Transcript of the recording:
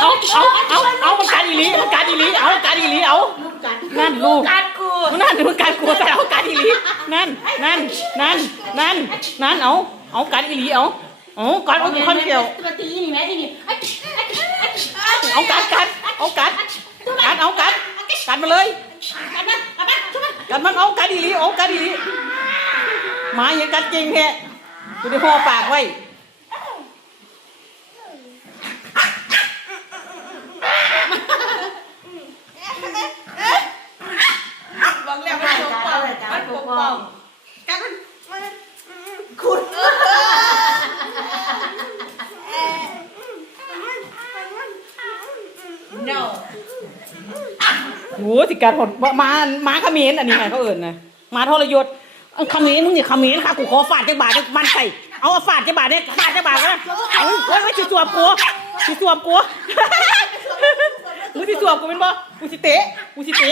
เอามันการอีลีมันการอีลีเอาการอีลีเอานั่นลูกนั่นมันการกูแต่เอาการอีลีนั่นเอาการอีลีเอาการเอาคนเดียวตัวตีนี่แม่นี่เอาการเอาการมาเลยกันมันเอาการอีลีเอาการอีลีมาอย่างกันจริงแท้กูได้ห่อปากไว้บอกแล้วมันปกป้องมันปกป้องกันมันขุดno โอ้สิการหดมาเขมิ้นอันนี้ไงเขาเอิ่นนะมาทรยศเขมิ้นมึงนี่เขมิ้นค่ะกูขอฟาดจักบาทมันใส่เอาฟาดจักบาทเนี่ยฟาดจักบาทนะเอาไว้สิสวมกูมึงสิสวมกูเป็นบ่กูสิเตะเอากูสิเตะ